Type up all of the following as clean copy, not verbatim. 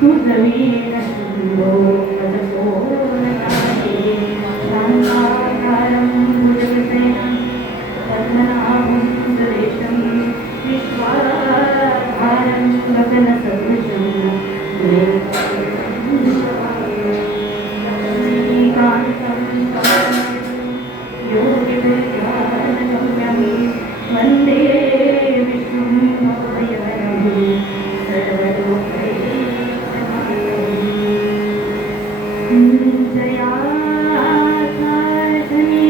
तुझवीन शंभो पदपोरवनाये शान्ताकारं भुजगशयनं पद्मनाभं सुरेशं विश्वाधारं गगनसदृशं लक्ष्मीकान्तं योगिविज्ञानगम्यं वन्दे विष्णुं भवभयहरं सर्वलोकैकनाथं। जयाचार्जने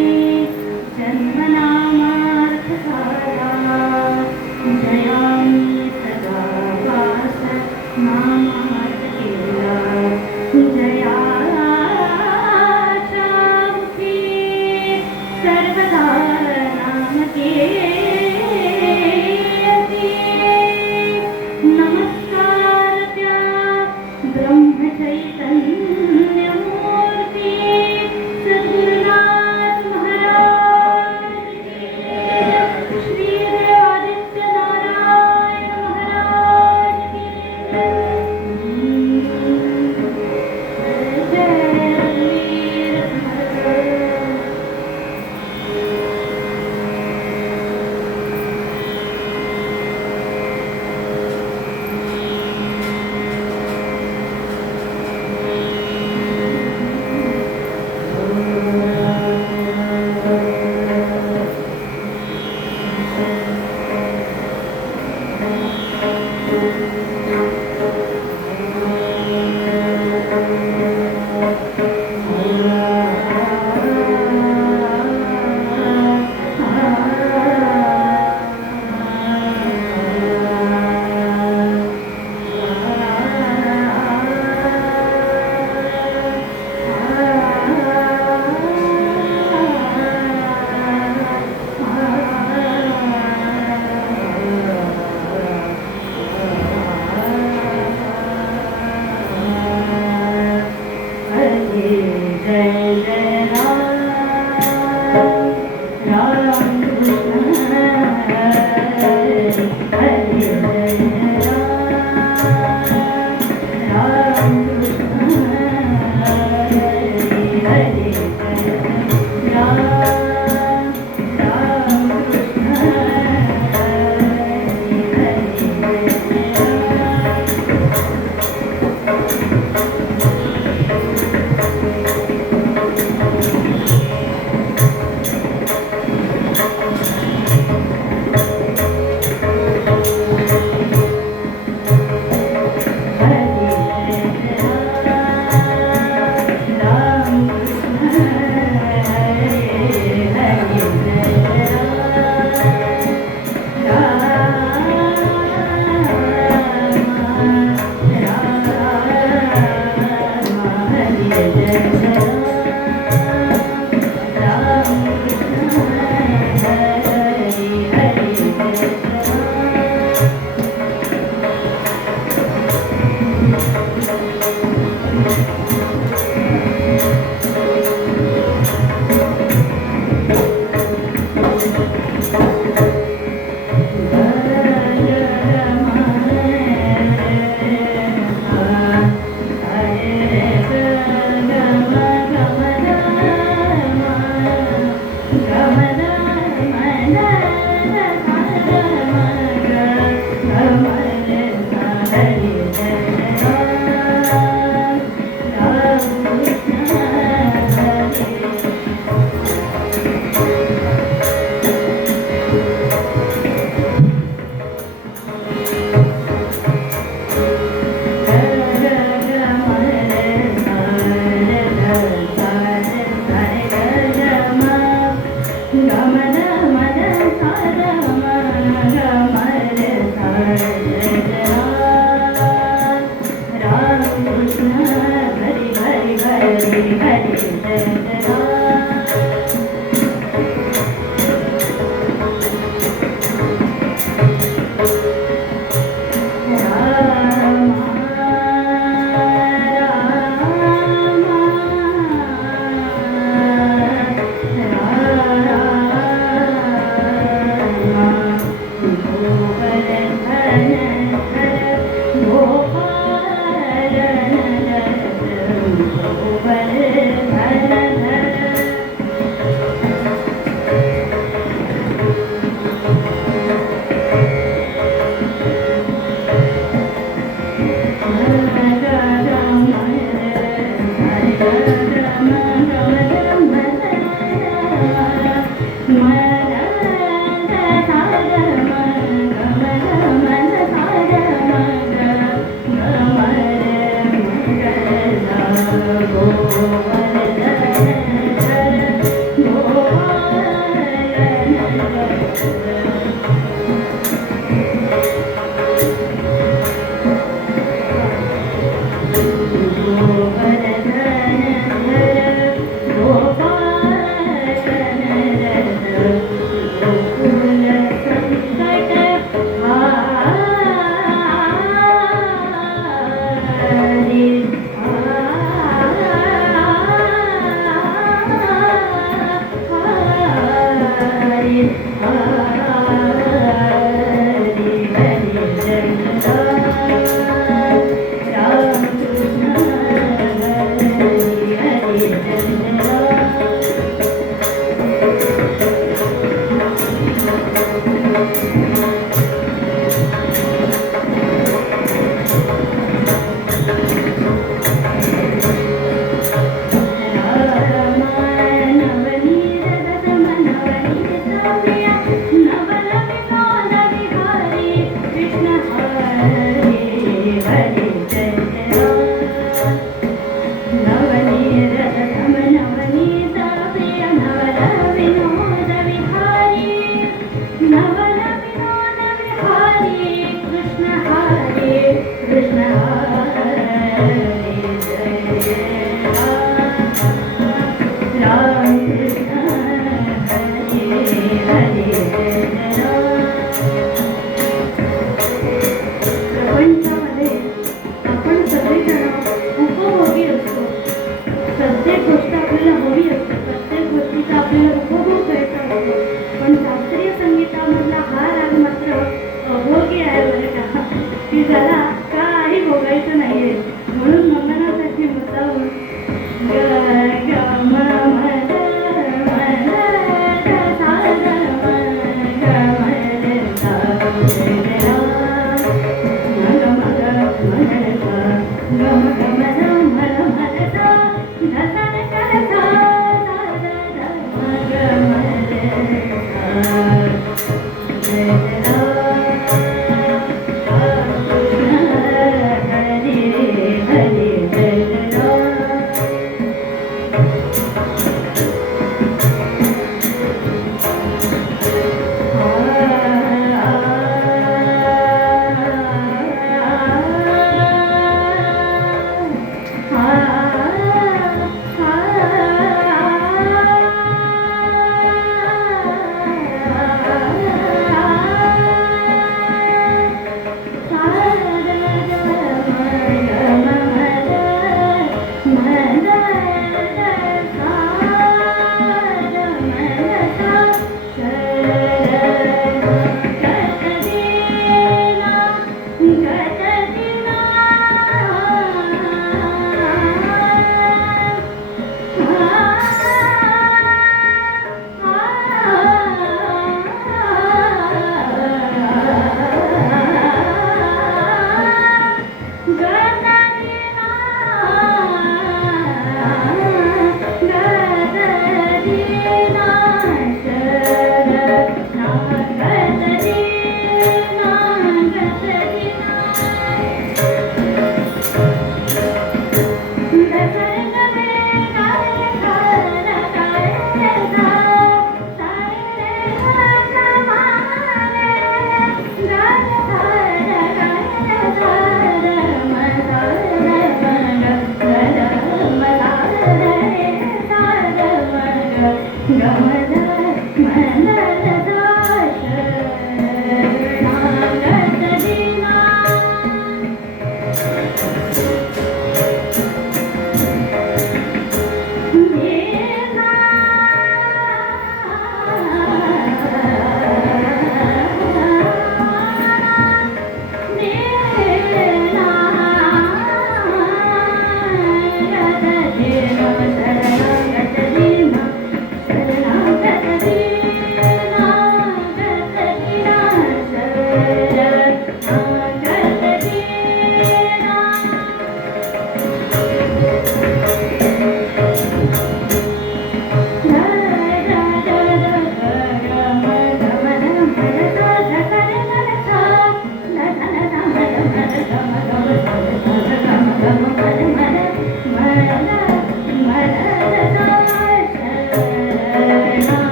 जन्मनामार्थसारा जयामि सदा वास नामार्थकेला जयाचामुखे सर्वदा नामकेयते नमस्कारत्या ब्रह्मचैतन्यमूर्ति सद्गुरुनाथ महाराज की श्रीदेव आदित्यनारायण महाराज की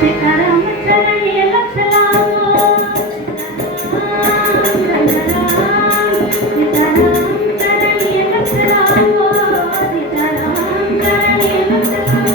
सीताराम चरणी लक्ष लावो सीताराम चरणी लक्ष लावो सीताराम चरणी लक्ष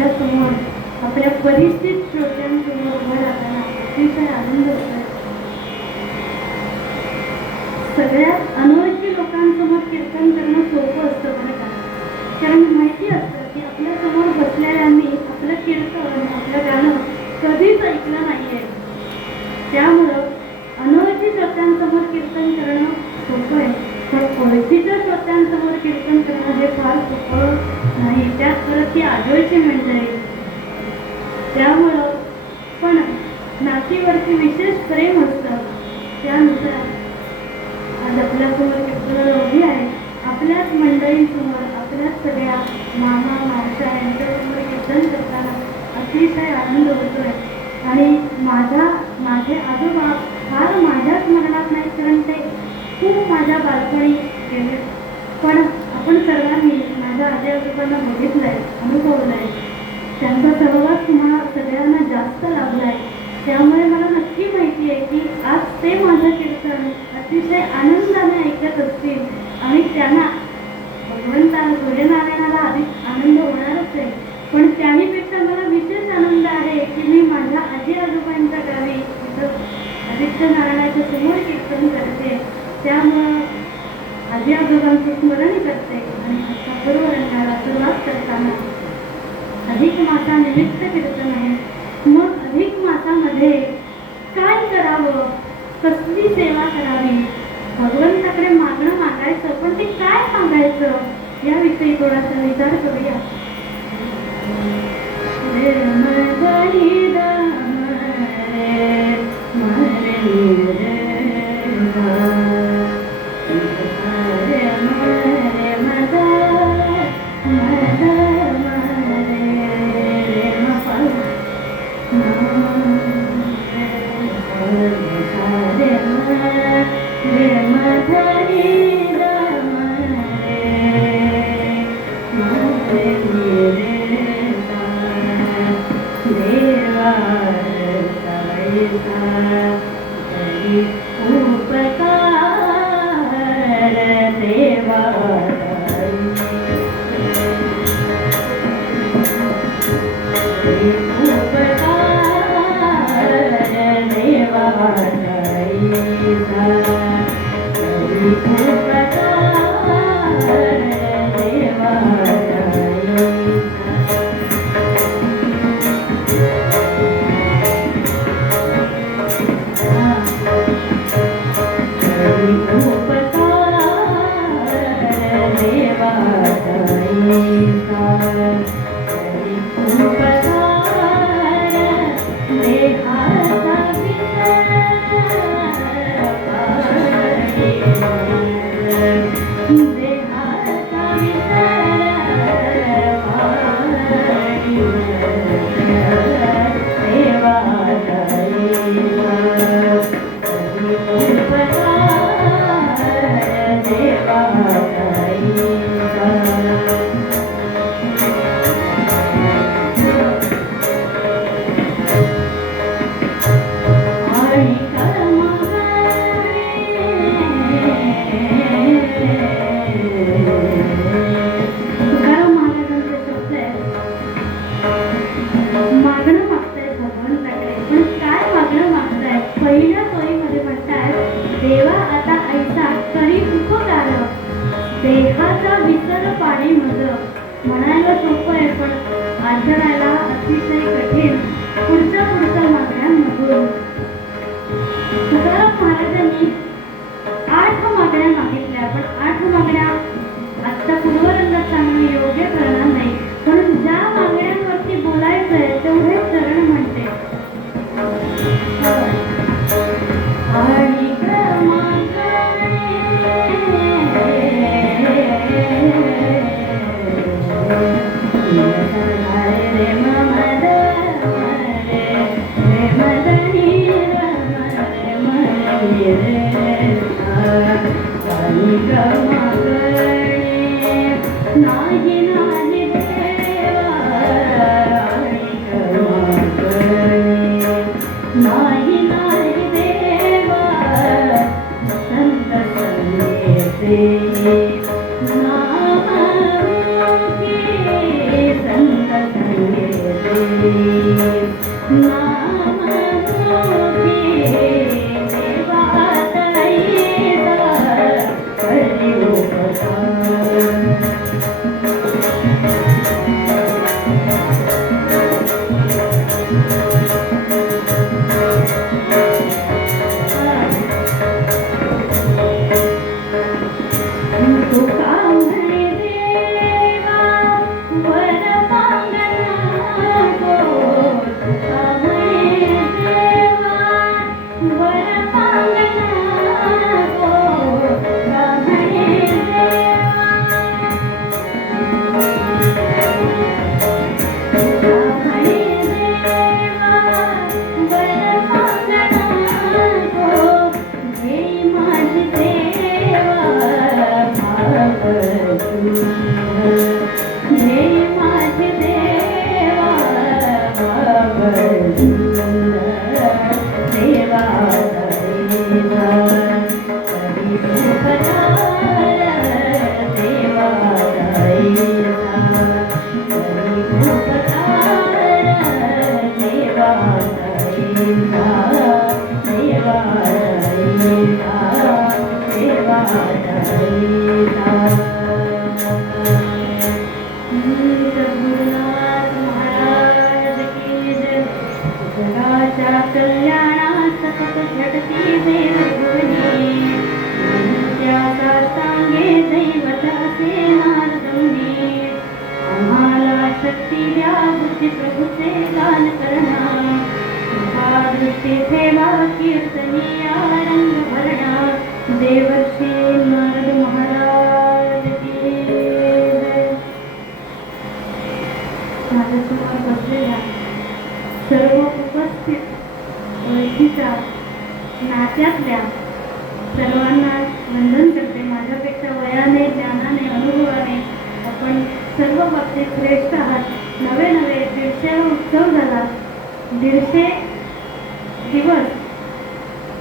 आपल्यासमोर आपल्या परिचित श्रोत्यांसमोर उभं राहताना अतिशय आनंद होतोय. सगळ्यात अनोळखी लोकांसमोर कीर्तन करणं सोपं असतं बरं का. कारण माहिती असतं की आपल्या समोर बसलेल्यांनी आपलं कीर्तन आपलं गाणं कधीच ऐकलं नाहीये. त्यामुळं अनोळखी श्रोत्यांसमोर कीर्तन करणं सोपं आहे, पण ओळखीच्या श्रोत्यांसमोर कीर्तन करणं हे फार सोपं नाही. त्यात परत ती आजोळची मंडळी. त्यामुळं पण नातीवरती विशेष प्रेम असतं. त्यानुसार आज आपल्यासमोर कीर्तनाला उभी आहे. आपल्याच मंडळींसमोर आपल्याच सगळ्या मामा मावश्या यांच्यासमोर कीर्तन करताना अतिशय आनंद होतोय. आणि माझे आजोबा फार माझ्या स्मरणात नाही, कारण ते खूप माझ्या बालपणी गेले. पण आपण सर्वांनी माझ्या आजी आजोबांना बघितलंय, अनुभवलंय. त्यांचा सहवास तुम्हाला सगळ्यांना जास्त लाभलाय. त्यामुळे मला नक्की माहिती आहे की आज ते माझं कीर्तन अतिशय आनंदाने ऐकत असतील. आणि त्यांना भगवंता सूर्यनारायणाला अधिक आनंद होणारच आहे, पण त्याहीपेक्षा मला विशेष आनंद आहे की मी माझ्या आजी आजोबांच्या गावी इथं आदित्य नारायणाच्या समोर कीर्तन करते. त्यामुळं आजी आजोबांचं स्मरण करते. आणि आता गुरुवरंगाला सुरुवात करताना अधिक मासा निमित्त कीर्तन आहे. मग अधिक मासामध्ये काय करावं, कसली सेवा करावी, भगवंताकडे मागणं मागायचं, पण ते काय मागायचं याविषयी थोडासा विचार करूया. देहाचा विसर पाणी मज म्हणायला सोपं आहे, पण आचरणायला अतिशय कठीण. पुढच्या मागण्यांमधून तुकाराम महाराजांनी 8 मागण्या मागितल्या, पण 8 मागण्या आत्ता पूर्वरंगात सांगणे योग्य करणार नाही. म्हणून ज्या मागण्यांवरती बोलायचंय तेवढे चरण म्हणते. Come on. हे माझे देवा देवा कल्याणासकट झटती देवगुणी त्याचा सांगे दैवताचे नारदमुनी आम्हाला शक्ती द्या बुद्धी प्रभूचे गान करणा दृष्टी ठेवा कीर्तनीया रंग भरणा देवर्षी नारद महाराज की जय. माझ्यासमोर बसलेल्या सर्व उपस्थित ओळखीच्या नात्यातल्या सर्वांना वंदन करते. माझ्यापेक्षा वयाने ज्ञानाने अनुभवाने आपण सर्व बाबतीत श्रेष्ठ आहात. नवे 150 उत्सव झाला. 150 दिवस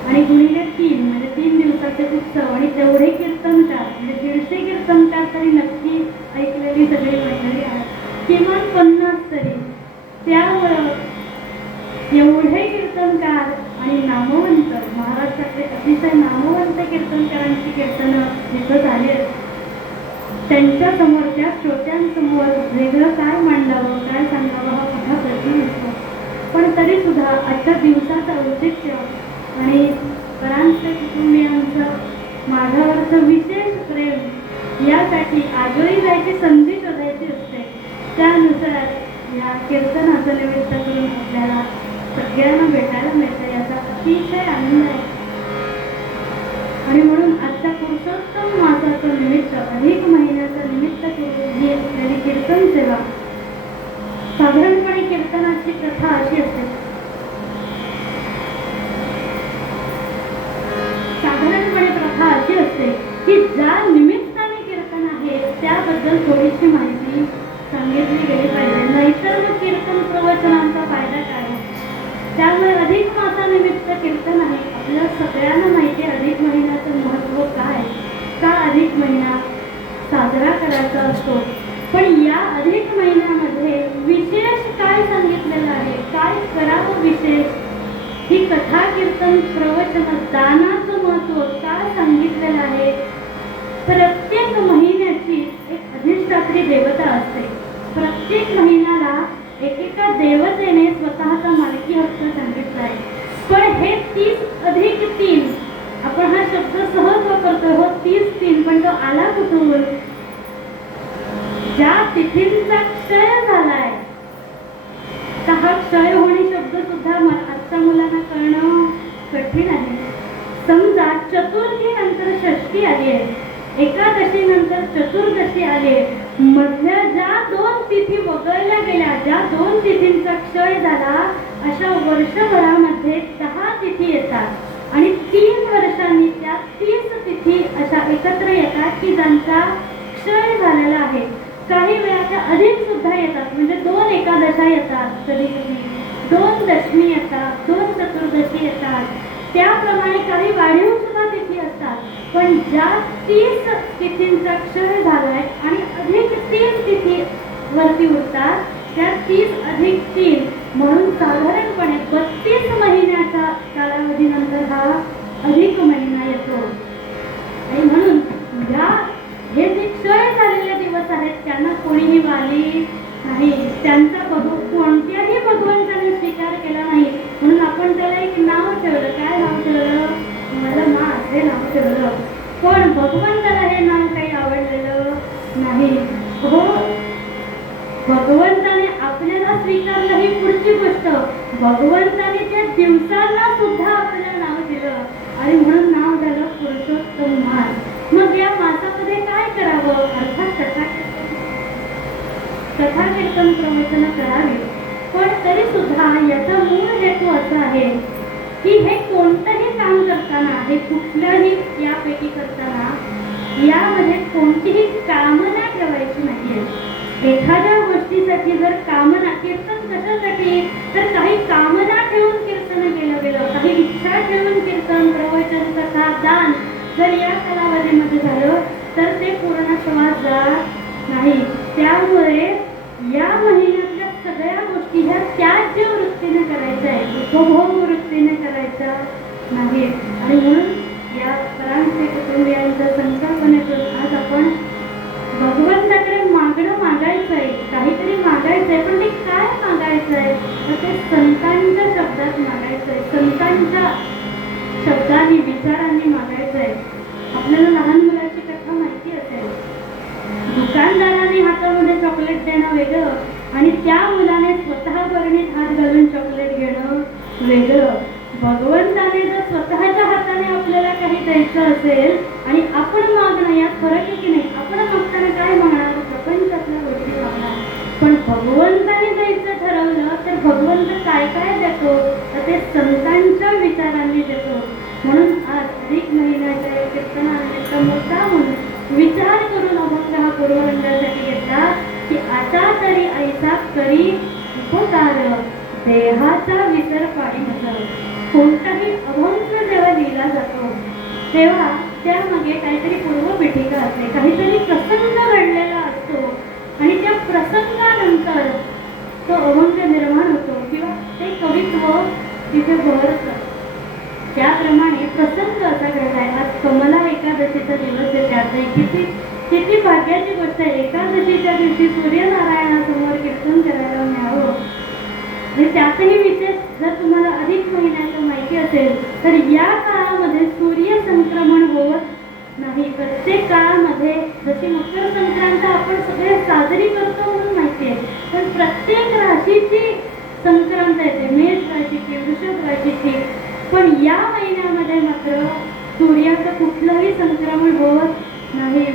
आणि गुणिले 3 म्हणजे 3 दिवसाचे उत्सव आणि तेवढे कीर्तनकार म्हणजे 150 कीर्तनकार तरी नक्की ऐकलेली सगळी मंडळी आहेत. किमान 50 तरी. त्यामुळं एवढे कीर्तनकार आणि नामवंत महाराष्ट्रातले अतिशय नामवंत कीर्तनकारांची कीर्तनं जिथं झाली त्यांच्या समोर त्या श्रोत्यांसमोर वेगळं काय मांडावं काय सांगावं हा मोठा प्रश्न असतो. पण तरी सुद्धा आजच्या दिवसाचं औचित्य आणि परांच्या कुटुंबियांचं माझ्यावरचं विशेष प्रेम यासाठी आजही जायची संधी शोधायची असते. त्यानुसार या कीर्तनाचं निमित्त करून आपल्याला सगळ्यांना भेटायला मिळतं याचा अतिशय आनंद आहे. आणि म्हणून आजच्या पुरुषोत्तम मासाचं निमित्त अधिक महिन्याचं निमित्त करून ही असलेली कीर्तन सेवा. साधारणपणे कीर्तनाची प्रथा अशी असते. की ज्या निमित्ताने कीर्तन आहे त्याबद्दल थोडीशी माहिती सांगितली गेली पाहिजे. नाहीतर मग कीर्तन प्रवचनांचा फायदा काय. त्यामुळे अधिक मासानिमित्त कीर्तन आहे. आपल्या सगळ्यांना माहिती आहे अधिक महिन्याचं महत्त्व काय, का अधिक महिना साजरा करायचा असतो. पण या अधिक महिन्यामध्ये विशेष काय सांगितलेलं आहे, काय करावं विशेष, ही कथा कीर्तन प्रवचन दानाचं महत्त्व काय सांगितलेलं आहे. प्रत्येक महिन्याची एक अधिष्ठात्री देवता असते. प्रत्येक महिन्याला एकेका देवतेने स्वतःचा मालकी हक्क सांगितला आहे. पण हे 30+3 आपण हा शब्द सहज वापरतो हो 30-3, पण तो आला कुठून. ज्या तिथींचा क्षय झालाय हा क्षय होणे शब्द सुद्धा आजच्या मुलांना कळणं कठीण आहे. समजा चतुर्थी नंतर षष्ठी आली आहे, एकादशी नंतर चतुर्दशी आली आहे, मधल्या ज्या 2 तिथी वगळल्या गेल्या, ज्या 2 तिथींचा क्षय झाला, अशा वर्षभरामध्ये 10 तिथी येतात आणि 3 वर्षांनी त्या 30 तिथी अशा एकत्र येतात की ज्यांचा क्षय झालेला आहे. काही वेळा त्या अधिक सुद्धा येतात, म्हणजे 2 एकादशा येतात, कधी कधी 2 दशमी येतात, 2 चतुर्दशी येतात. त्याप्रमाणे काही वाढीव सुद्धा तिथी असतात. पण ज्या 30 तिथींचा क्षय झालाय आणि अधिक 3 तिथी वरती उरतात, त्या 30+3 म्हणून साधारणपणे 32 महिन्याच्या कालावधीनंतर हा अधिक महिना येतो. आणि म्हणून हे जे क्षय झालेले दिवस आहेत त्यांना कोणीही वाली नाही, त्यांचा कोणत्याही भगवंताने स्वीकार केला नाही. म्हणून आपण त्याला एक नाव ठेवलं. काय नाव ठेवलं, मला असे नाव ठेवलं. पण भगवंताला हे नाव काही आवडलेलं नाही. हो, भगवंताने आपल्याला स्वीकारलं ही पुढची गोष्ट. भगवंताने त्या दिवसाला सुद्धा आपल्याला नाव दिलं आणि म्हणून नाव झालं पुरुषोत्तम मास. मग या मासामध्ये काय करावं, अर्थात कथा कीर्तन प्रवचन करावी. पण तरी सुद्धा याचा मूळ हेतू असा आहे की हे कोणतंही काम करताना, हे कुठलंही यापैकी करताना यामध्ये कोणतीही कामना करायची नाहीये. एखाद्या गोष्टीसाठी जर कामना, कीर्तन कशासाठी, तर काही कामना ठेवून कीर्तन केलं गेलं, काही इच्छा ठेवून कीर्तन, प्रवचन, कथा, दान जर या कालावधीमध्ये झालं तर ते पूर्णत्वास जात नाही. त्यामुळे या महिन्यातल्या सगळ्या गोष्टी ह्या त्याज्य वृत्तीने करायच्या आहेत, उपभोग वृत्तीने करायच्या नाहीत. आणि म्हणून या परांचे कुटुंबियांच्या संकल्पनेतून आज आपण भगवंताकडे मागायचं आहे, काहीतरी मागायचं आहे. पण ते काय मागायचं आहे, तर ते संतांच्या शब्दात मागायचं आहे, संतांच्या शब्दांनी, विचारांनी मागायचं आहे. आपल्याला लहान मुलाची कथा माहिती असेल. दुकानदाराने हातामध्ये चॉकलेट देणं वेगळं आणि त्या मुलाने स्वतः बरणीत हात घालून चॉकलेट घेणं वेगळं. भगवंताने जर स्वतःच्या हाताने आपल्याला काही द्यायचं असेल आणि आपण मागणं, यात फरक आहे की नाही. आपण मागताना काय मागणार, प्रपंचातल्या गोष्टी मागणार. पण भगवंताने द्यायचं ठरवलं तर भगवंत काय काय देतो, तर ते संतांच्या विचारांनी देतो. म्हणून आज अधिक महिन्याच्या कीर्तनानिमित्त मोठा म्हणून विचार करून अभंग हा पूर्वरंगासाठी घेतला की आता तरी ऐसा करी उपकार, देहाचा विसर पाणी नसं. कोणताही अभंग जेव्हा लिहिला जातो तेव्हा त्यामागे काहीतरी पूर्वपीठिका असते, काहीतरी प्रसंग घडलेला असतो आणि त्या प्रसंगानंतर तो अभंग निर्माण होतो किंवा ते कवित्व तिथे बहरतं. त्याप्रमाणे प्रसंग असा घडलाय. आज कमला एकादशीचा दिवस आहे. त्यातही किती किती भाग्याची गोष्ट आहे. एकादशीच्या दिवशी सूर्यनारायणासमोर कीर्तन करायला मिळावं. त्यातही विशेष जर तुम्हाला अधिक महिन्याचं माहिती असेल तर या काळामध्ये सूर्य संक्रमण होत नाही. प्रत्येक काळामध्ये जशी मकर संक्रांत आपण सगळे साजरी करतो म्हणून माहिती आहे, पण प्रत्येक राशीची संक्रांत येते, मेष राशीची, वृषभ राशीची. पण या महिन्यामध्ये मात्र सूर्याचं कुठलंही संक्रमण होत नाही.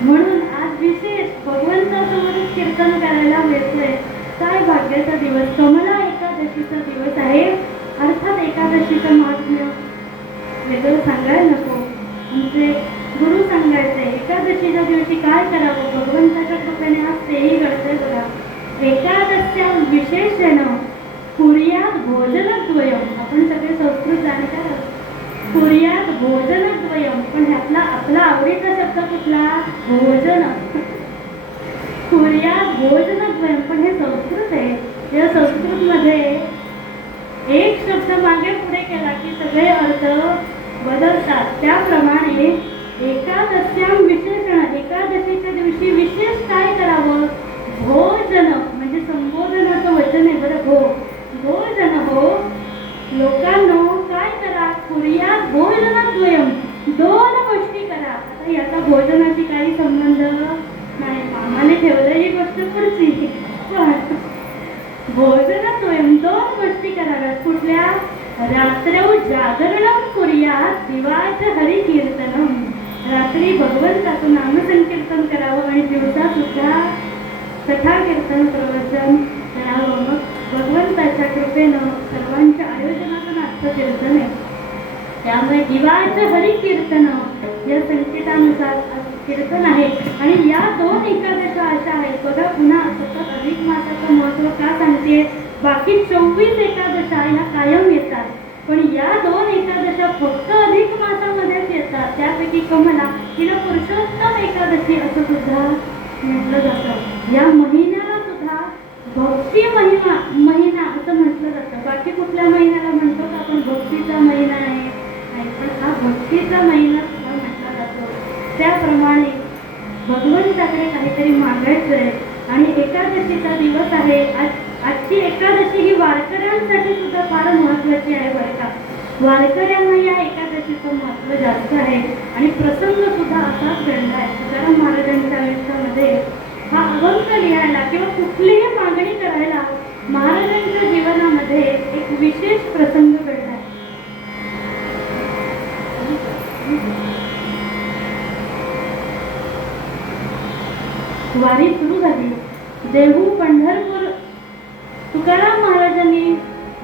म्हणून आज विशेष भगवंतासमोर कीर्तन करायला मिळतंय. काय भाग्याचा दिवस, कमला एकादशीचा दिवस आहे. अर्थात एकादशीचं महात्म्य वेगळं सांगायला नको, आमचे गुरु सांगायचे एकादशीच्या दिवशी काय करावं. भगवंताच्या कृपेने आज तेही घडतंय बघा. एकादश्या विशेषण कुर्यात भोजनद्वयम. आपण सगळे संस्कृत जाणकार आहोत. कुर्यात भोजनद्वयम, पण ह्यातला आपला आवडीचा शब्द कुठला, भोजन. कुर्यात भोजनद्वयम, पण हे संस्कृत आहे. या संस्कृतमध्ये एक शब्द मागे पुढे केला की सगळे अर्थ बदलतात. त्याप्रमाणे एकादश्याम विशेषण, एकादशीच्या दिवशी विशेष काय करावं, भोजन म्हणजे संबोधनाचं वचन आहे बरं. भोजन हो लोकांनो, काय करा, कुर्यात भोजनद्वयम, दोन गोष्टी करा. आता याचा भोजनाशी काही संबंध नाही, मामाने ठेवलेली गोष्ट पुढची. पण भोजनद्वयम, दोन गोष्टी कराव्यात. कुठल्या, रात्रौ जागरणं कुर्यात दिवाच हरी कीर्तनम. रात्री भगवंताचं नामसंकीर्तन करावं आणि दिवसा सुद्धा कथा कीर्तन प्रवचन करावं. मग भगवंताच्या कृपेनं सर्वांच्या आयोजनातून आजचं कीर्तन आहे. त्यामुळे दिवाच हरी कीर्तन या संकेतानुसार कीर्तन आहे. आणि या दोन एकादशा अशा आहेत बघा. पुन्हा सतत अधिक मासाचं महत्व का सांगते, बाकी 24 एकादशा ह्या कायम येतात, पण या दोन एकादशा फक्त अधिक मासामध्येच येतात. त्यापैकी कमला हिला पुरुषोत्तम एकादशी असं सुद्धा म्हटलं जातं. या महिन्याला सुद्धा भक्ती महिना असं म्हटलं जातं. बाकी कुठल्या महिन्याला म्हणतो का आपण भक्तीचा महिना आहे, पण हा भक्तीचा महिना सुद्धा म्हटला जातो. त्याप्रमाणे भगवंताकडे काहीतरी मागायचं आहे. आणि एकादशीचा दिवस आहे. आजची एकादशी ही वारकऱ्यांसाठी सुद्धा फार महत्वाची आहे बरं का. वारकऱ्यांना या एकादशीचं महत्व जास्त आहे. आणि प्रसंग सुद्धा असाच घडला आहे. तुकाराम महाराजांच्या आयुष्यामध्ये हा अभंग लिहायला किंवा कुठलीही मागणी करायला महाराजांच्या जीवनामध्ये एक विशेष प्रसंग घडला. वारी सुरू झाली. देहू पंढरपूर. तुकाराम महाराजांनी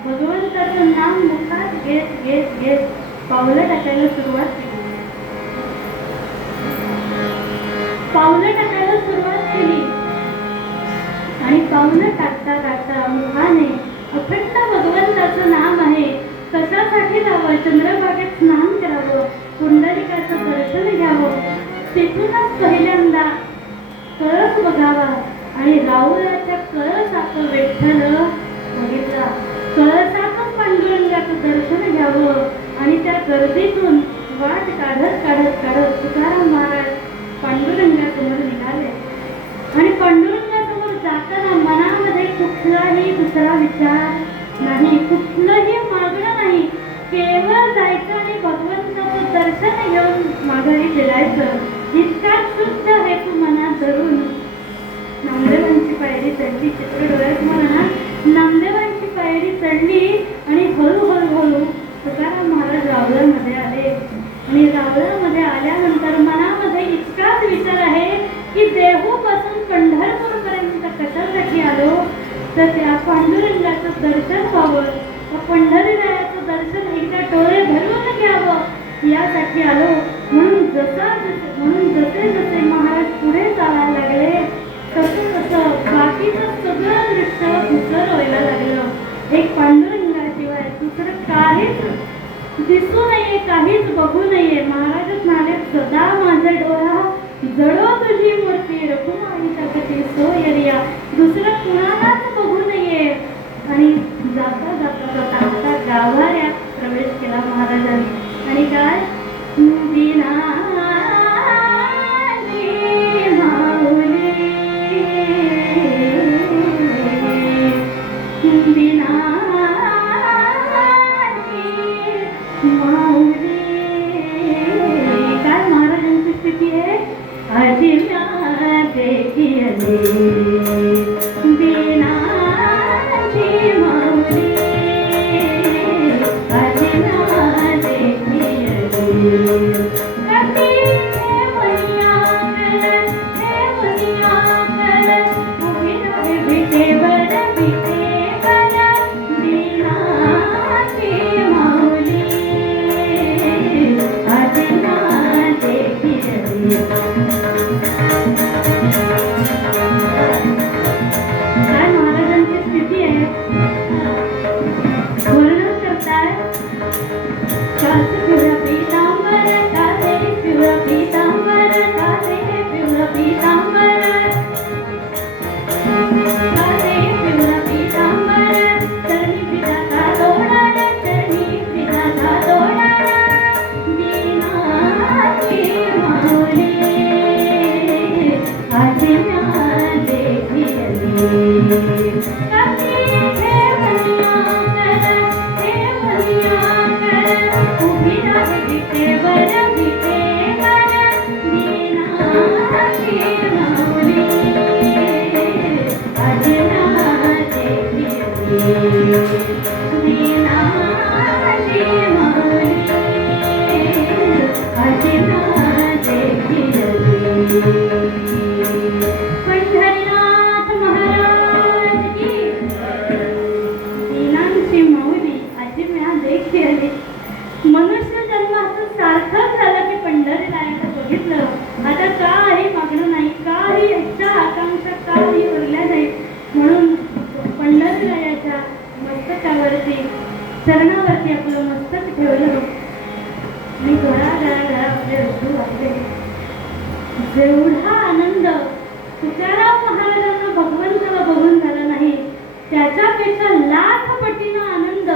भगवंताचं नाम मुखात घेत घेत घेत पावलं टाकायला सुरुवात केली. पावलं टाकायला सुरुवात केली आणि पावलं टाकता टाकता मुखाने अखंड भगवंताचं नाम आहे. कशासाठी जावं? चंद्रभागेत स्नान करावं, पुंडलिकाचं दर्शन घ्यावं. तिथूनच पहिल्यांदा कळस बघावा आणि राहुलाच्या कळसाचं विठ्ठल बघितला. कळसातच पांडुरंगाचं दर्शन घ्यावं आणि त्या गर्दीतून वाट काढत काढत काढत तुकाराम महाराज पांडुरंगासमोर निघाले. आणि पांडुरंगासमोर जाताना मनामध्ये कुठलाही दुसरा विचार नाही, कुठलंही मागणं नाही. केवळ जायचं आणि भगवंताचं दर्शन घेऊन माघारी फिरायचं, इतका शुद्ध हेतू मनात धरून नामदेवांची पायरी चढली. चित्र डोळ्यासमोर ना, नामदेवांची पायरी चढली आणि हळूहळू तुकाराम महाराज रावळामध्ये आले. आणि रावळामध्ये आल्यानंतर मनामध्ये इतकाच विचार आहे की देहूपासून पंढरपूरपर्यंत कशासाठी आलो? तर त्या पांडुरंगाचं दर्शन व्हावं, पंढरीरायाचं दर्शन एकदा डोळे भरून घ्यावं यासाठी आलो. म्हणून जसे जसे महाराज पुढे चालायला लागले तसं बाकीचं सगळं दृश्य धुसर व्हायला लागलं. एक पांडुरंगाशिवाय दुसरं काहीच दिसू नये, काहीच बघू नये. महाराजच म्हणाले, सदा माझा डोळा जळो तुझी मूर्ती, रघुमाईच्या कटी सोयरिया. दुसरं कुणालाच बघू नये. आणि जाता जाता जाता आता गाभाऱ्यात प्रवेश केला महाराजांनी. आणि काय दिनाची माऊली, दिनाची माऊली. काय महाराजांची स्थिती आहे? आजी म्या देखी आली दिनाची माऊली, आजी म्या देखी आली. मनुष्य जन्माचं सार्थक झालं की पंढरीरायाचं बघितलं. आता काही मागणं नाही, काही इच्छा आकांक्षा काही उरल्या नाही. म्हणून पंढरीरायाच्या मस्तकावरती चरणावरती आपलं मस्तक ठेवलं आणि घराघराघरामध्ये रडू लागले. जेवढा आनंद तुकाराम महाराजांना भगवंताला बघून झाला नाही, त्याच्यापेक्षा लाख पटीनं आनंद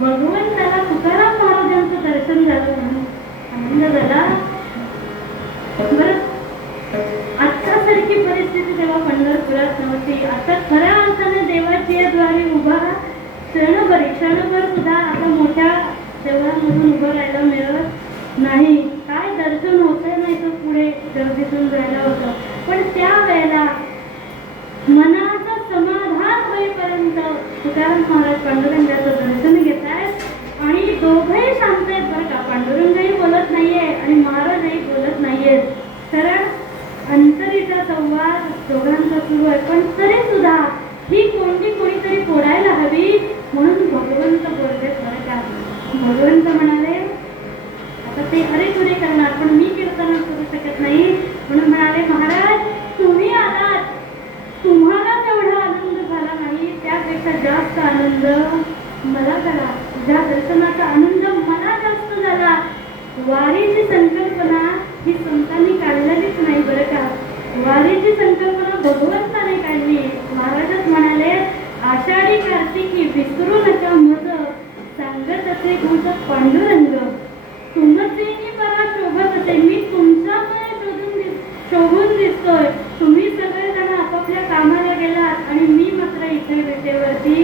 भगवंताला तुकाराम महाराजांचं दर्शन झालं म्हणून आनंद झाला. बरं, आजच्यासारखी परिस्थिती तेव्हा पंढरपुरात नव्हती. आता खऱ्या अर्थाने देवाची द्वारी उभा क्षणभर सुद्धा आता मोठ्या देवळांमधून उभं राहायला मिळत नाही. काय दर्शन होतंय नाही तर पुढे गर्दीतून जायला होतं. पण त्यावेळेला मनाचं समाधान होईपर्यंत तुकाराम महाराज पांडुरंगाचं दर्शन घेत आहेत आणि दोघंही शांत आहेत बरं का. पांडुरंगही बोलत नाहीये आणि महाराजही बोलत नाहीयेत, कारण अंतरीचा संवाद दोघांचा सुरू आहे. पण तरी सुद्धा ही कोणीतरी फोडायला हवी म्हणून भगवंत बोलले बरं का. भगवंत म्हणाले, आता ते अरे तुरे करणार पण मी कीर्तन करू शकत नाही, म्हणून म्हणाले, महाराज तुम्ही आलात, तुम्हाला तेवढा आनंद झाला नाही, त्यापेक्षा जास्त आनंद मला झाला. तुझ्या दर्शनाचा आनंद मला जास्त झाला. वारीची संकल्पना ही संतांनी काढलेलीच नाही बरं का. वारीची संकल्पना भगवंताने काढली. महाराजच म्हणाले, आषाढी कार्तिकी विसरू नका मज, सांगत असे तुमचा पांडुरंग. तुमचेही परा शोभत असे, मी तुमच्यामुळे शोभून दिसतोय. तुम्ही सगळेजण आपापल्या कामाला गेलात आणि मी मात्र इथे विटेवरती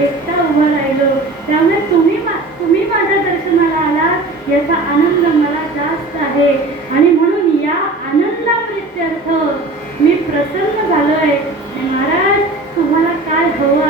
एकटा उभा राहिलो. त्यामुळे तुम्ही माझ्या दर्शनाला आलात याचा आनंद मला जास्त आहे. आणि म्हणून या आनंदाप्रित्यर्थ मी प्रसन्न झालोय. महाराज तुम्हाला काय हवं